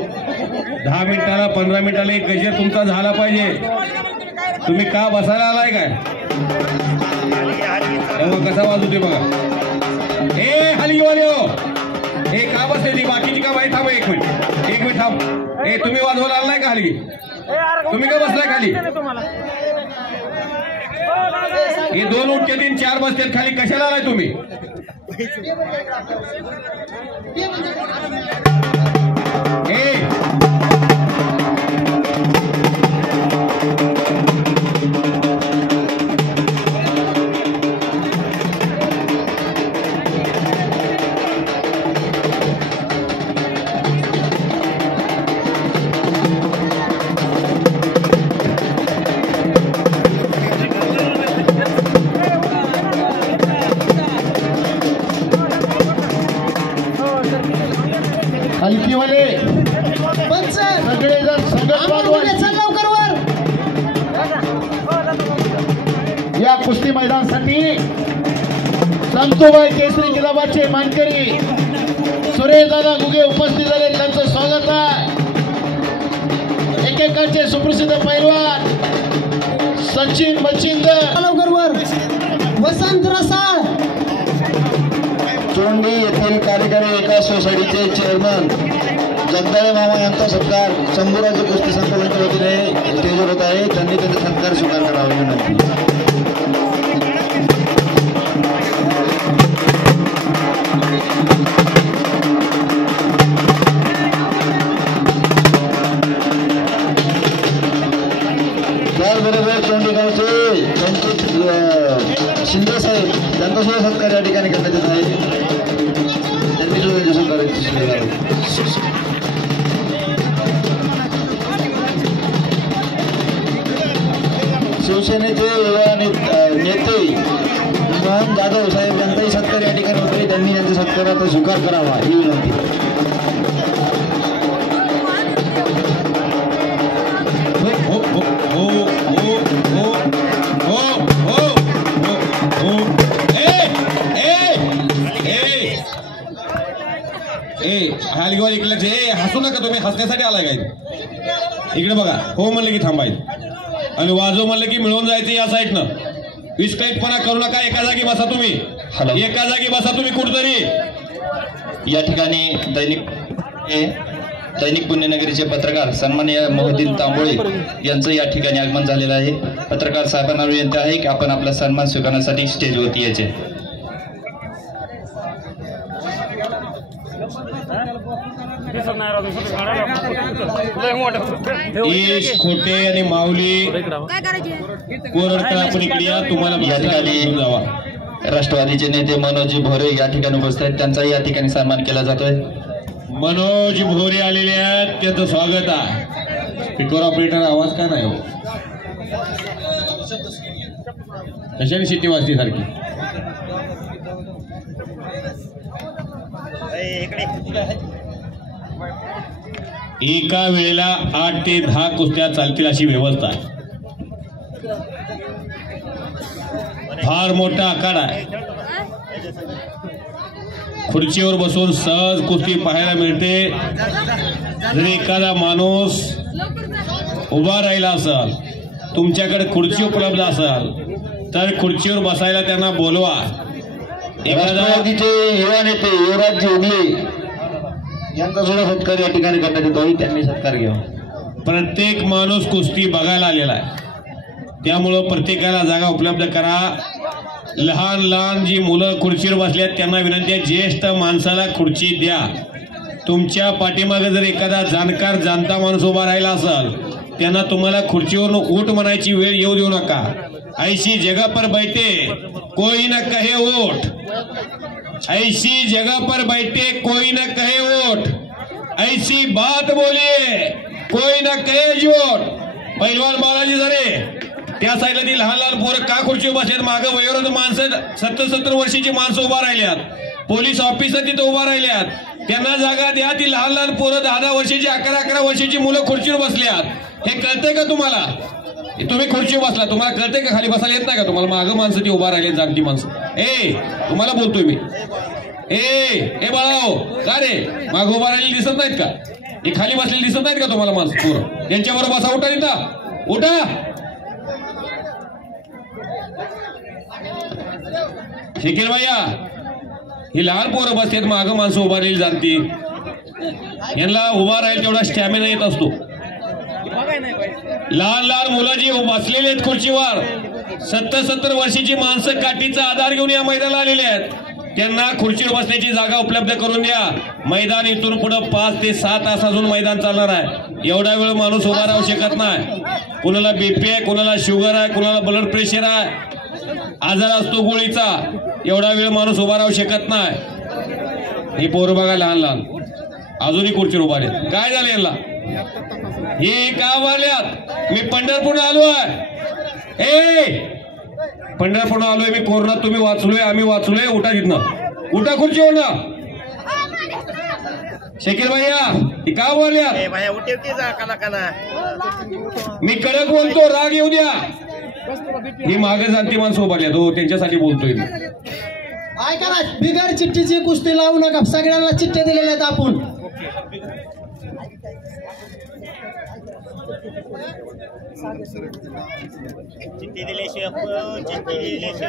10 मिनिटाला 15 मिनिटाला एक गजर तुमचा झाला पाहिजे. तुम्ही का बसायला आलाय काय? तेव्हा कसा वाजवते बघा. हे हलगीवाले हो, हे का बसले? बाकीची का बाई थांब एक मिनिट थांब. हे तुम्ही वाजवायला आलाय का हलगी? तुम्ही का बसलाय खाली? हे 2 उठते 3 4 बसते खाली. कशाला आलाय तुम्ही? हलकीवाले पंच सगळेजण संगत वाजवा. चल लवकर वर. या कुस्ती मैदानासाठी संतोबाई केसरी किताबाचे मानकरी सुरेशदादा गुगे उपस्थित झाले, त्यांचं स्वागत आहे. एकेकाचे सुप्रसिद्ध पैलवान सचिन मच्छिंदर लवकर वर वसंत रसाळ चोंडी येथील कार्यकारी विकास सोसायटीचे चेअरमन जगदाळे मामा यांचा सत्कार शंभूराजे कुस्ती संकलनाच्या वतीने स्टेजवर होत आहे. त्यांनी त्यांचा सत्कार स्वीकार करावा विनंती. त्याचबरोबर चोंडीगावचे त्यांचे शिंदे साहेब त्यांचा सुद्धा सत्कार या ठिकाणी करण्यात येत आहे. त्यांनी सुद्धा सत्कार शिवसेनेचे युवा नेते मोहन जाधव साहेब यांचाही सत्कार या ठिकाणी होते. त्यांनी यांच्या सत्काराचा स्वीकार करावा ही विनंती. हालगीवाल इकडे हसू नका तुम्ही, हसण्यासाठी आलाय काय? इकडे बघा. हो म्हणलं की थांबायचं आणि वाजव म्हणलं की मिळून जायचं. या साईडनं विस्कळीतपणा करू नका. एका जागी बसा तुम्ही, एका जागी बसा तुम्ही कुठतरी. या ठिकाणी दैनिक पुण्यनगरीचे पत्रकार सन्माननीय मोहद्दीन तांबोळे यांचं या ठिकाणी आगमन झालेलं आहे. पत्रकार साहेबांना विनंती आहे की आपण आपला सन्मान स्वीकारण्यासाठी स्टेजवरती यायचे. ईश खोटे आणि माऊली कोरडता आपण इकडे या. तुम्हाला या ठिकाणी जावा. राष्ट्रवादीचे नेते मनोज भोरे या ठिकाणी उपस्थित आहेत. त्यांचाही या ठिकाणी सन्मान केला जातोय. मनोज भोरे आलेले आहेत, त्यांचं स्वागत आहे. स्पीकर ऑपरेटर आवाज का नाही हो? कशाने शिट्टी वाजती सारखी? एका वेळेला 8 ते 10 कुस्त्या चालतील अशी व्यवस्था आहे. फार मोठा आखाडा आहे. खुर्चीवर बसून सहज कुस्ती पाहायला मिळते. जर एखादा माणूस उभा राहिला असेल, तुमच्याकडे खुर्ची उपलब्ध असेल तर खुर्चीवर बसायला त्यांना बोलवा. राष्ट्रवादीचे युवा नेते युवराज उगले यांचा सुद्धा सत्कार या ठिकाणी करण्यात येतो. त्यांनी सत्कार घ्यावा. प्रत्येक माणूस कुस्ती बघायला आलेला आहे, त्यामुळं प्रत्येकाला जागा उपलब्ध करा. लहान लहान जी मुलं खुर्चीवर बसल्यात त्यांना विनंती आहे, ज्येष्ठ माणसाला खुर्ची द्या. तुमच्या पाठीमागे जर एखादा जाणकार जाणता माणूस उभा राहिला असेल, त्यांना तुम्हाला खुर्चीवरून उठ म्हणायची वेळ येऊ देऊ नका. ऐसी जगह पर बैठे कोई न कहे उठ, ऐसी जगह पर बैठे कोई न कहे उठ, ऐसी बात बोलिए कोई न कहे झूठ. पैलवान बालाजी जरे त्या साईडला ती लहान लहान पोरं का खुर्चीवर बसल्यात? मागं वयोवृद्ध माणसं 70-70 वर्षाची माणसं उभा राहिल्यात. पोलीस ऑफिसर तिथं उभा राहिल्यात. त्यांना जागा द्या. ती लहान लहान पोरं 10-10 वर्षाची 11-11 वर्षाची मुलं खुर्चीवर बसल्यात. हे कळतंय का तुम्हाला? तुम्ही खुर्चीवर बसला, तुम्हाला कळतंय का? खाली बसायला येत नाही का तुम्हाला? मागं माणसं ती उभा राहिल्यात, जाणती माणसं. तुम्हाला बोलतोय मी. ए बाळाओ, का रे मागं उभा राहिलेली दिसत नाहीत का? हे खाली बसलेली दिसत नाहीत का तुम्हाला माणसं पोरं? त्यांच्याबरोबर बसा. उठा इथं, उठा. शिकेल भैया, ही लहान पोरं बसतात, मागं माणसं उभा राहिली जाणती. यांना उभा राहील तेवढा स्टॅमिना येत असतो. लहान लहान मुलं जी बसलेली आहेत खुर्चीवर, 70-70 वर्षाची माणसं काठीचा आधार घेऊन या मैदानाला आलेले आहेत. त्यांना खुर्चीवर बसण्याची जागा उपलब्ध करून द्या. मैदान इथून पुढे 5 ते 6 तास अजून मैदान चालणार आहे. एवढा वेळ माणूस उभा राहू शकत नाही. कुणाला बीपी आहे, कुणाला शुगर आहे, कुणाला ब्लड प्रेशर आहे, आजार असतो गोळीचा. एवढा वेळ माणूस उभा राहू शकत नाही. हे पोरं बघा लहान लहान अजूनही खुर्चीवर उभा आहेत. काय झालं यांना? हे का आल्यात? मी पंढरपूर आलो आहे. पंढरपूर आलोय मी. कोरोना तुम्ही वाचलोय, आम्ही वाचलोय. उठा तिथनं, उठा खुर्चीवर ना. शकील भैया, हे का बोलल्यात? मी कडक बोलतो, राग येऊ द्या. ही मागे जाणती माणसं उभारल्यात हो, त्यांच्यासाठी बोलतोय मी. ऐका ना, बिगर चिठ्ठीची कुस्ती लावू नका. सगळ्यांना चिठ्ठ्या दिलेल्या आहेत आपण. चिठ्ठी दिल्याशिवाय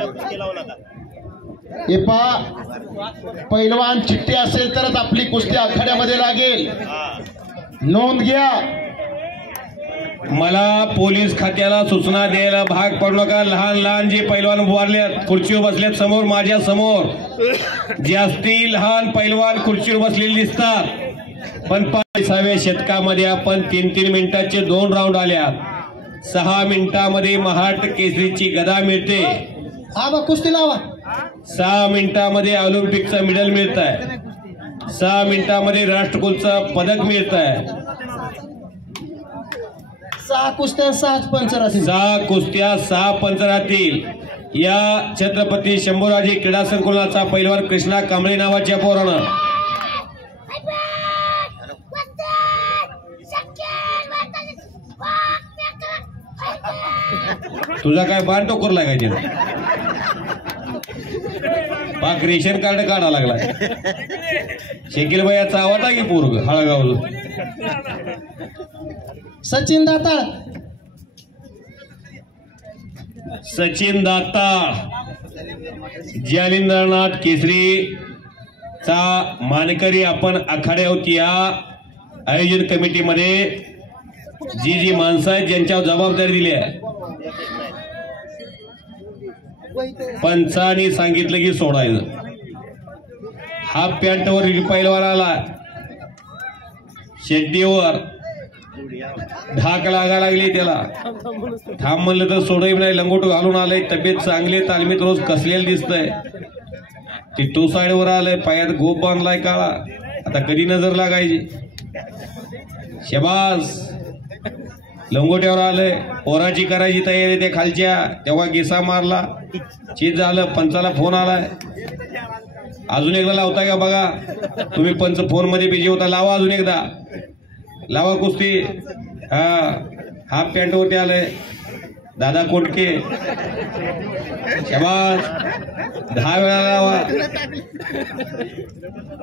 कुस्ती लावू नका. हे पहा, पैलवान चिठ्ठी असेल तरच आपली कुस्ती आखाड्यामध्ये लागेल. नोंद घ्या. मला पोलीस खात्याला सूचना द्यायला भाग पडू नका. लहान लहान जे पैलवान उभारलेत, खुर्चीवर बसलेत समोर, माझ्या समोर जास्ती लहान पैलवान खुर्चीवर बसलेले दिसतात. पण 5व्या शतकामध्ये आपण 3-3 मिनिटाचे 2 राऊंड आल्यात. 6 मिनिटामध्ये महाराष्ट्र केसरीची गदा मिळते. हा बा, कुस्ती लावा. 6 मिनिटामध्ये ऑलिम्पिकचं मेडल मिळत आहे. 6 मिनिटामध्ये राष्ट्रकुलचं पदक मिळत आहे. 6 कुस्त्या 6 पंच राहतील. 6 कुस्त्या 6 पंच राहतील. या छत्रपती शंभूराजे क्रीडा संकुलाचा पैलवान कृष्णा कांबळे नावाच्या पोरानं तुझा काय बाण टोकर लागायचे पाक रेशन कार्ड काढा लागला. शकील भैयाचा आवाज आहे की पोरग हळगावलं. सचिन दाताळ. सचिन दाताळ जालिंद्रनाथ केसरी चा मानकरी आपण आखाड्यावरती या आयोजन कमिटीमध्ये जी माणसं आहेत ज्यांच्यावर जबाबदारी दिली आहे. पंचांनी सांगितलं की सोडायचं. हाफ पॅन्टवर पैलवान आला, शेड्डीवर ढाक लागा लागली त्याला. थांब म्हणलं तर सोडही नाही, लंगोट घालून आलंय. तब्येत चांगली, तालमीत रोज कसलेलं दिसतंय. टिट्टू साईडवर आलंय, पायात गोप बांधलाय काळा. आता कधी नजर लागायची. शबास लंगोट्यावर आलंय, पोराची करायची तयारी ते खालच्या. तेव्हा गिसा मारला, चीज झालं. पंचाला फोन आलाय. अजून एकदा लावताय का बघा. तुम्ही पंच फोन मध्ये बिझी होता, लावा अजून एकदा, लावा कुस्ती. हा हाफ पॅन्ट वरती आलंय दादा कोटके. शबास 10 वेळा लावा.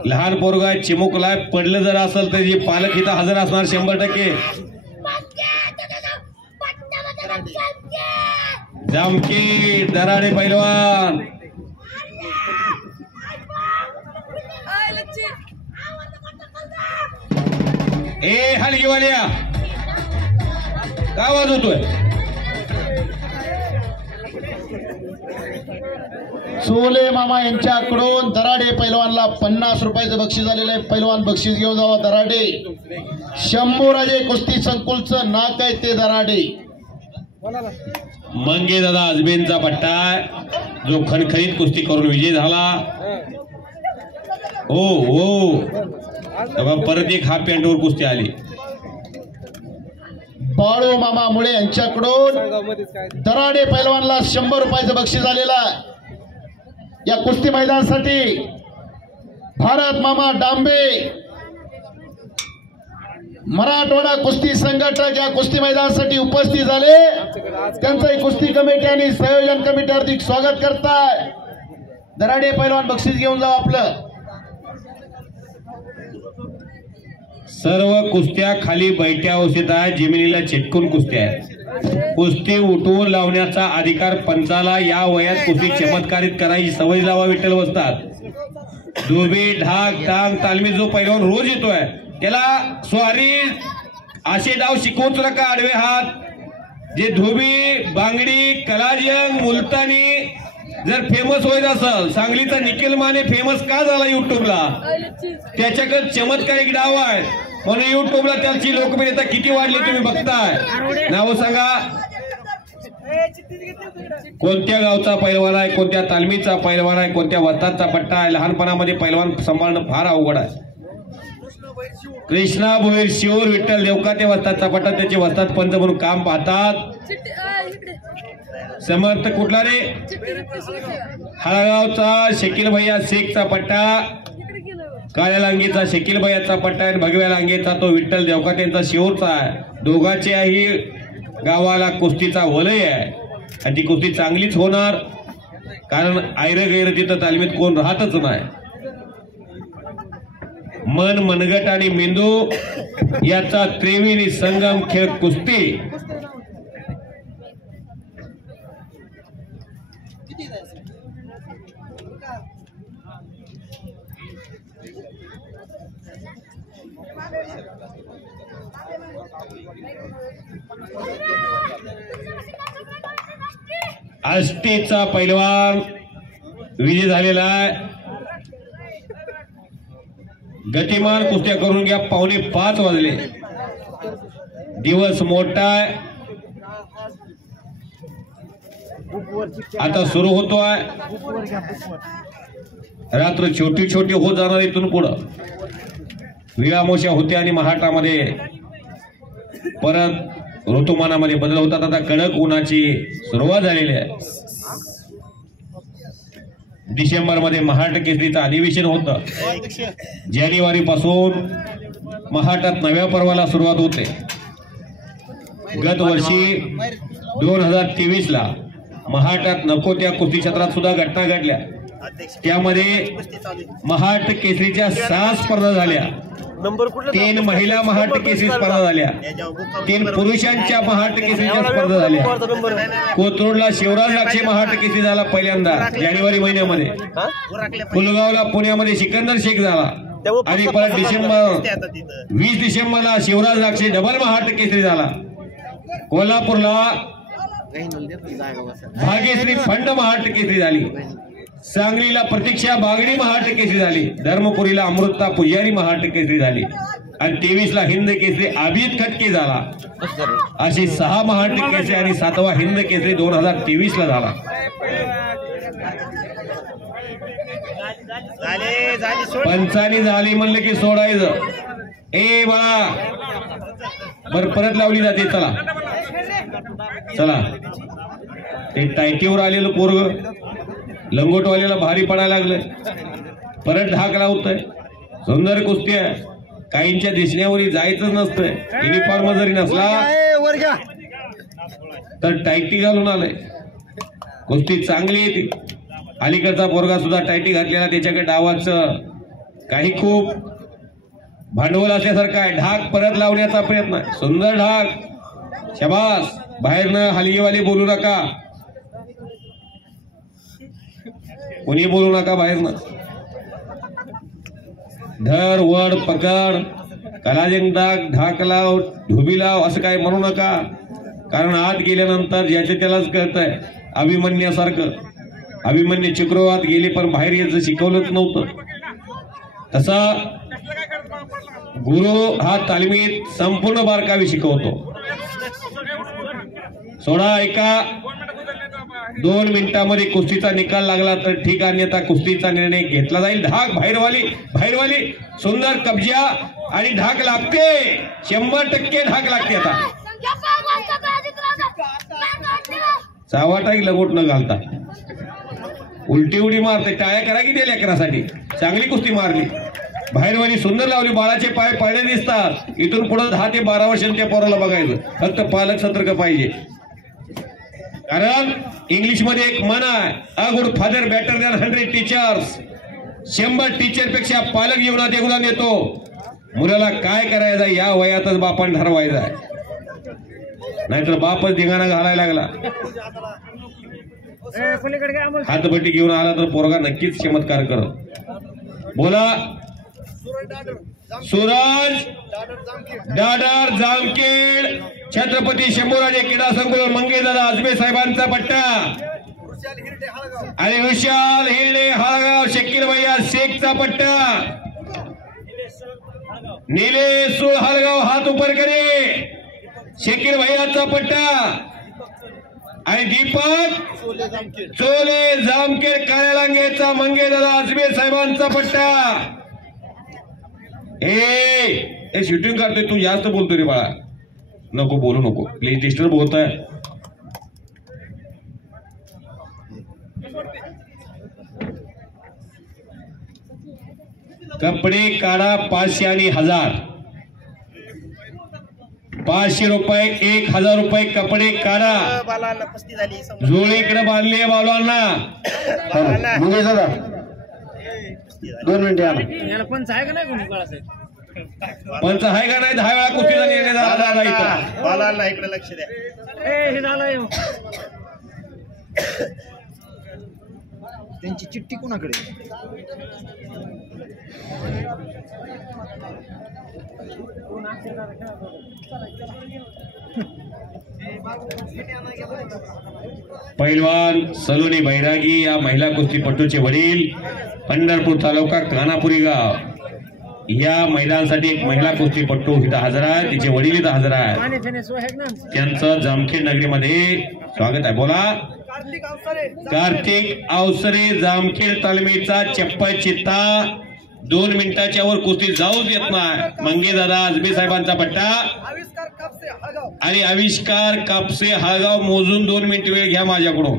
लहान पोरगा चिमुकलाय, पडलं जर असेल तर जे पालक इथं हजर असणार 100%. जामकी दराडे पैलवान. ए हलगीवाल्या का आवाज होतोय. सोले मामा यांच्याकडून दराडे पैलवानला 50 रुपयाचं बक्षीस आलेलं आहे. पैलवान बक्षीस घेऊन जावा. दराडे शंभूराजे कुस्ती संकुलचं नाक आहे ते दराडे. मंगे दादा अजमेनचा पट्टा जो खणखणीत कुस्ती करून विजय झाला. हो हो तेव्हा परत एक हाफ पॅन्टवर कुस्ती आली. बाळू मामा मुळे यांच्याकडून दराडे पैलवानला 100 रुपयाचं बक्षीस आलेलं आहे. या कुस्ती मैदानासाठी भारत मामा डांबे मराठवाडा कुस्ती संघटक या कुस्ती मैदानासाठी उपस्थित झाले. त्यांचं कुस्ती कमिटी आणि संयोजन कमिटी हार्दिक स्वागत करताय. दराडे पैलवान बक्षीस घेऊन जाऊ आपलं. सर्व कुस्त्या खाली बैठ्या अवस्थेत आहे. जमिनीला चिटकून कुस्त्या आहेत. कुस्ती उठवून लावण्याचा अधिकार पंचाला. या वयात कुस्ती चमत्कारित करायची सवय लावा. विठ्ठल बसतात. डोबी ढाक टांग तालमी जो पैलवान रोज येतोय त्याला स्वारी असे डाव शिकवूच नका. आडवे हात जे धोबी बांगडी कलाजंग मुलतानी जर फेमस होत असेल, सांगलीचा निखिल माने फेमस का झाला युट्यूबला, त्याच्याकडे चमत्कारिक डाव आहे म्हणून युट्यूबला त्याची लोकप्रियता किती वाढली तुम्ही बघताय. नाव सांगा. कोणत्या गावचा पैलवान आहे, कोणत्या तालमीचा पैलवान आहे, कोणत्या वस्तादचा पट्टा आहे. लहानपणामध्ये पैलवान सांभाळणं फार अवघड आहे. कृष्णा भोईर शिवूर विठ्ठल देवका ते वस्तादचा पट्टा, त्याचे वस्ताद पंच म्हणून काम पाहतात. समर्थ कुठला रे, हळगावचा शकील भैया शेखचा पट्टा, काळ्या लांगीचा शकील भैयाचा पट्टा आणि भगव्या लांगीचा तो विठ्ठल देवका त्यांचा शिवूरचा आहे. दोघांच्याही गावाला कुस्तीचा वलय आहे आणि ती कुस्ती चांगलीच होणार. कारण आयर गैर तिथं तालमीत कोण राहतच नाही. मन, मनगट आणि मेंदू याचा त्रिवेणी संगम खेळ कुस्ती. आष्टीचा पैलवान विजय झालेला आहे. गतिमान कुस्त्या करून घ्या. 4:45 वाजले. दिवस मोठा आहे. आता सुरू होतोय. रात्र छोटी छोटी होत जाणार. इथून पुढं विळामोशा होते आणि महाटामध्ये परत ऋतुमानामध्ये बदल होतात. आता कडक उन्हाची सुरुवात झालेली आहे. डिसेंबर मध्ये महाट केसरीचं अधिवेशन होतं. जानेवारी पासून महाटात नव्या पर्वाला सुरुवात होते. गत वर्षी 2023 ला महाटात नको त्या कुस्ती क्षेत्रात सुद्धा घटना घडल्या. त्यामध्ये महाट केसरीच्या 6 स्पर्धा झाल्या. 3 महिला महाट केसरी स्पर्धा झाल्या. 3 पुरुषांच्या महाट केसरीच्या स्पर्धा झाल्या. कोथरूडला शिवराज लाक्षे महाट केसरी झाला पहिल्यांदा जानेवारी महिन्यामध्ये. पुलगावला पुण्यामध्ये सिकंदर शेख झाला. आणि परत 20 डिसेंबरला शिवराज लाक्षे डबल महाट केसरी झाला. कोल्हापूरला भाग्यश्री फंड महाट केसरी झाली. सांगलीला प्रतीक्षा बागडी महाट केसरी झाली. धर्मपुरीला अमृता पुजारी महाट केसरी झाली. आणि 23 ला हिंद केसरी आबिद खटके झाला. अशी 6 महाट केसरी आणि 7वा हिंद केसरी 2023 ला झाला. पंचानी झाली म्हणलं की सोडायचं. ए बाळा बर परत लावली जाते. चला चला. ते टायटीवर आलेलं पोरग लंगोटवाल्याला भारी पडायला लागलं. परत ढाक लावतोय. सुंदर कुस्ती आहे. काहींच्या दिसण्यावर जायचं नसतंय. युनिफॉर्म जरी नसला तर टायटी घालून आलंय. कुस्ती चांगली येते. अलीकडचा पोरगा सुद्धा टायटी घातलेला. त्याच्याकडे डावाचं काही खूप भांडवल असल्यासारखं आहे. ढाक परत लावण्याचा प्रयत्न आहे. सुंदर ढाक. शबास. बाहेरनं हलगीवाली बोलू नका. कोणी बोलू नका बाहेरनं. धर वड पकड कलाजंग डाक ढाक लाव धुबी लाव असं काय म्हणू नका. कारण आत गेल्यानंतर ज्याचे त्यालाच कळतंय. अभिमन्यासारखं. अभिमन्यू चक्रवात गेले पण बाहेर यायचं शिकवलंच नव्हतं. तसा गुरु हा तालमीत संपूर्ण बारकावे शिकवतो. सोडा ऐका. 2 मिनिटांमध्ये कुस्तीचा निकाल लागला तर ठीक, अन्यथा कुस्तीचा निर्णय घेतला जाईल. ढाक बाहेरवाली सुंदर कब्जा आणि ढाक लागते. 100% ढाक लागते. आता चावाटाही लगोट न घालता उलटी उडी मारते. टाळ्या करा की दिल्या लेकरासाठी. चांगली कुस्ती मारली. बाहेरवाली सुंदर लावली. बाळाचे पाय पडले दिसतात. इथून पुढे 10 ते 12 वर्षांच्या पोराला बघायचं. फक्त पालक सतर्क पाहिजे. कारण इंग्लिश मध्ये एक म्हण आहे, a good father better than 100 teachers. 100 teacher पेक्षा पालक जीवनात योगदान देतो. मुलाला काय करायचं या वयातच बापान ठरवायचं आहे. नाहीतर बापच धिंगाणा घालायला लागला. हातभट्टी घेऊन आला तर पोरगा नक्कीच चमत्कार करत. बोला. सूरज दादर जामखेड छत्रपती शंभूराजे क्रीडा संकुल मंगेदादा आजबे साहेबांचा पट्टा आणि विशाल हिरडे हाळगाव शकील भैया शेखचा पट्टा. निलेश हाळगाव हात उपर करे शकील भैयाचा पट्टा आणि दीपक चोले जामखेड काळ्यालांगेचा मंगेदादा आजबे साहेबांचा पट्टा. ए शूटिंग करतोय तू, जास्त बोलतोय रे बाळा. नको बोलू नको प्लीज. डिस्टर्ब होत आहे. कपडे काढा 500 आणि 1000. 500 रुपये 1000 रुपये कपडे काढा बालांना कुस्ती झाली जोळीकडे बांधले बालवांना मुंगे दादा 2 मिनिटे आला याला पंच आहे का नाही कोणी बाळासाहेब पंच आहे का नाही 10 वेळा कुस्ती झाली आहे दादा इथं बालांना इकडे लक्ष द्या हे झालंय त्यांची चिठ्ठी कोणाकडे पैलवान सलोनी बैरागी या महिला कुस्तीपटूचे वडील पंढरपूर तालुका कानापुरी गाव या मैदानासाठी एक महिला कुस्तीपटू इथं हजर आहे तिचे वडील इथं हजर आहे त्यांचं जामखेड नगरीमध्ये स्वागत आहे बोला कार्तिक अवसरे जामखेड तालमीचा चप्पल चित्ता 2 मिनिटाच्या वर कुस्ती जाऊच येत नाही मंगे दादा आजबे साहेबांचा पट्टा आणि आविष्कार कापसे हागाव मोजून 2 मिनिट वेळ घ्या माझ्याकडून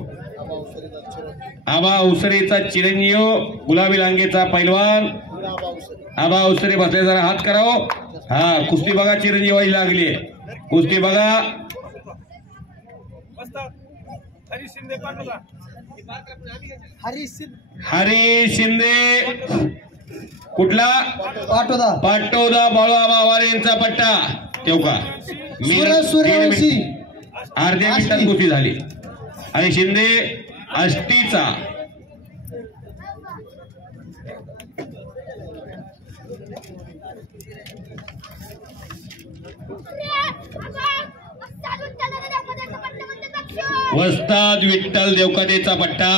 आबा अवसरेचा चिरंजीव गुलाबी लांगेचा पैलवान आबा अवसरे बसले जरा हात करावं हा कुस्ती बघा चिरंजीवाई लागली कुस्ती बघा हरी शिंदे कुठला पाटोदा बाळूआबा आवारे यांचा पट्टा तेवका अर्ध्या मिनिटात कुस्ती झाली आणि शिंदे आष्टीचा वस्ताद विठ्ठल देवकातेचा पट्टा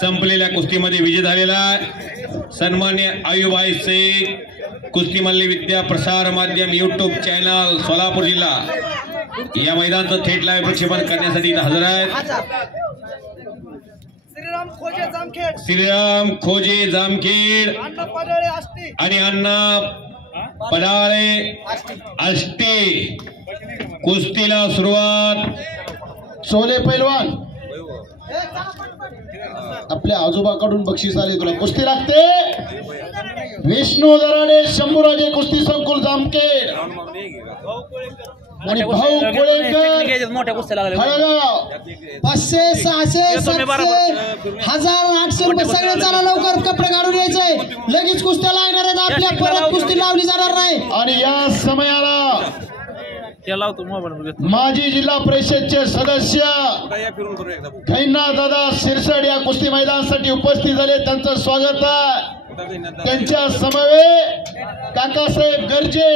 संपलेल्या कुस्तीमध्ये विजय झालेला सन्मान्य आयुबाई शेख कुस्ती मल्ली विद्या प्रसार माध्यम YouTube चॅनल सोलापूर जिल्हा या मैदानाचं थेट लाईव्ह प्रक्षेपण करण्यासाठी हजर आहेत श्रीराम खोजे जामखेड आणि अण्णा पडाळे आष्टे कुस्तीला सुरुवात सोले पैलवान आपल्या आजोबाकडून बक्षीस आले तुला कुस्ती लागते विष्णू दराडे शंभूराजे कुस्ती संकुल जामखेड आणि भाऊ कोळेकर मोठ्या कुस्त्या लागल्या हळगाव 500 600 700 1000 800 रुपये सगळे चला लवकर कपडे काढून यायचे लगेच कुस्त्या लागणार आहेत आपल्या परत कुस्ती लावली जाणार नाही आणि या समयाला माजी जिल्हा परिषदचे सदस्य खैना दादा शिरसड या कुस्ती मैदानासाठी उपस्थित झाले त्यांचं स्वागत आहे त्यांच्या समवेत काकासाहेब गर्जे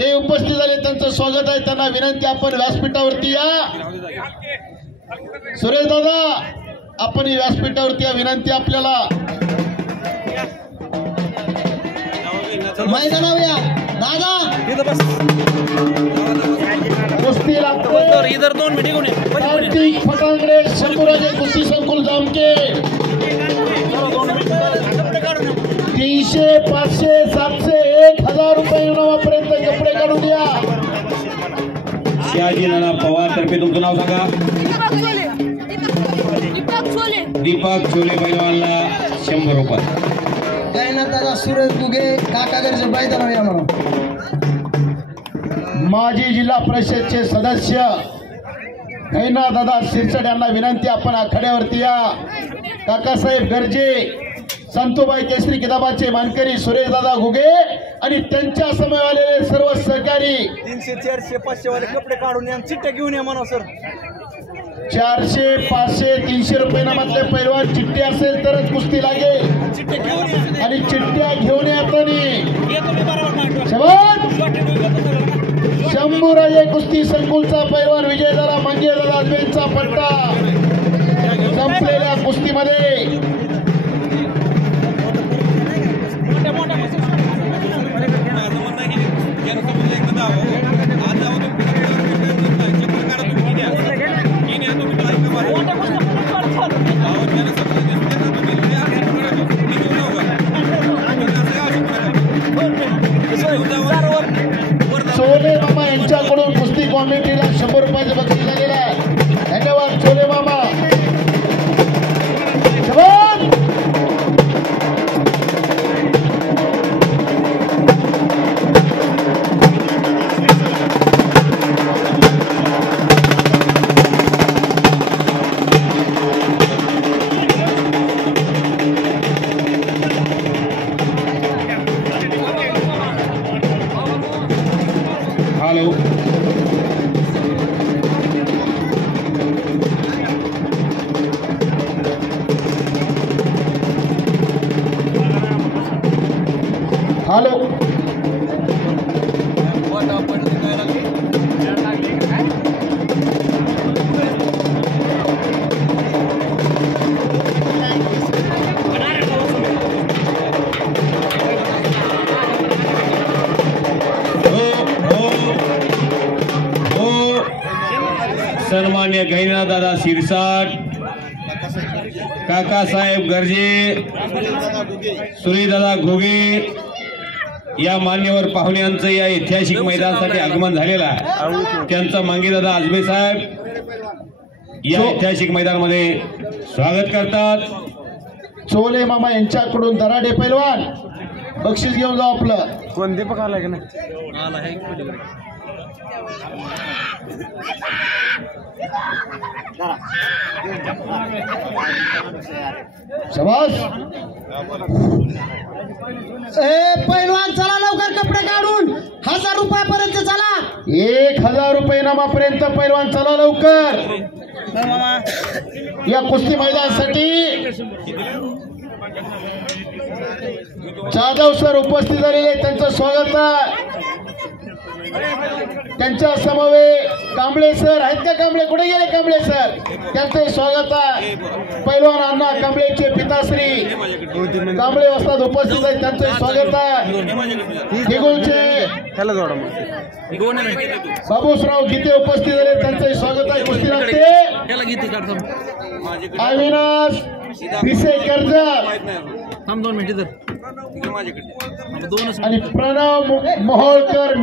हे उपस्थित झाले त्यांचं स्वागत आहे त्यांना विनंती आपण व्यासपीठावरती या सुरेश दादा आपण व्यासपीठावरती या विनंती आपल्याला मैदानावर या दादा कुस्ती लागते इधर 2 मिनिट कार्तिक फटांगडे शंभूराजे कुस्ती संकुल जामखेड 300 500 700 1000 रुपये इनामापर्यंत कपडे काढून द्या शहाजी नाना पवार तर्फे तुमचं नाव सांगा दीपक छोले पैलवानला 100 रुपये जयनाथ दादा सुरेश गुगे काका गरजे मैदानावर या म्हणून माजी जिल्हा परिषदचे सदस्य खैना दादा शिरसड यांना विनंती आपण आखाड्यावरती या काकासाहेब गर्जे संतोबाई केसरी किताबाचे मानकरी सुरेश दादा घुगे आणि त्यांच्या समय आलेले सर्व सहकारी 300 400 500 वाले कपडे काढून या चिठ्ठ्या घेऊन या म्हणा सर 400 500 300 रुपये नामातले पैलवान चिठ्ठी असेल तरच कुस्ती लागेल आणि चिठ्ठ्या घेऊन येताना शंभूराजे कुस्ती संकुलचा पैलवान विजय दादा मंगे दादा आजबेंचा पट्टा संपलेल्या कुस्तीमध्ये सोले मामा यांच्याकडून कुस्ती कॉमिटीला 100 रुपयाचे बक्षीस सन्माननीय गहिनीनाथ दादा शिरसाट, काकासाहेब गर्जे, सुनीलदादा घोगे या मान्यवर पाहुण्यांचं या ऐतिहासिक मैदानासाठी आगमन झालेलं आहे. त्यांचं मांगीदादा आजबे साहेब या ऐतिहासिक मैदानामध्ये स्वागत करतात. चोले मामा यांच्याकडून दराडे पैलवान बक्षीस घेऊन जाऊ आपलं. कोण दीपक आलाय का नाही? शाबास. पैलवान चला लवकर कपडे काढून 1000 रुपयापर्यंत चला. 1000 रुपये इनामापर्यंत पैलवान चला लवकर. या कुस्ती मैदानासाठी जाधव सर उपस्थित झालेले त्यांचं स्वागत आहे. त्यांच्या समवेत कांबळे सर आहेत का? कांबळे कुठे गेले? कांबळे सर त्यांचे स्वागत आहे. पैलवान अण्णा कांबळेचे पिताश्री कांबळे वस्ताद उपस्थित आहेत त्यांचे स्वागत आहे. हिगोलचे बाबूसराव गीते उपस्थित झाले त्यांचे स्वागत आहे. कुस्ती लागते. अविनाश पिसे कर्जत आणि प्रणव मोहोळकर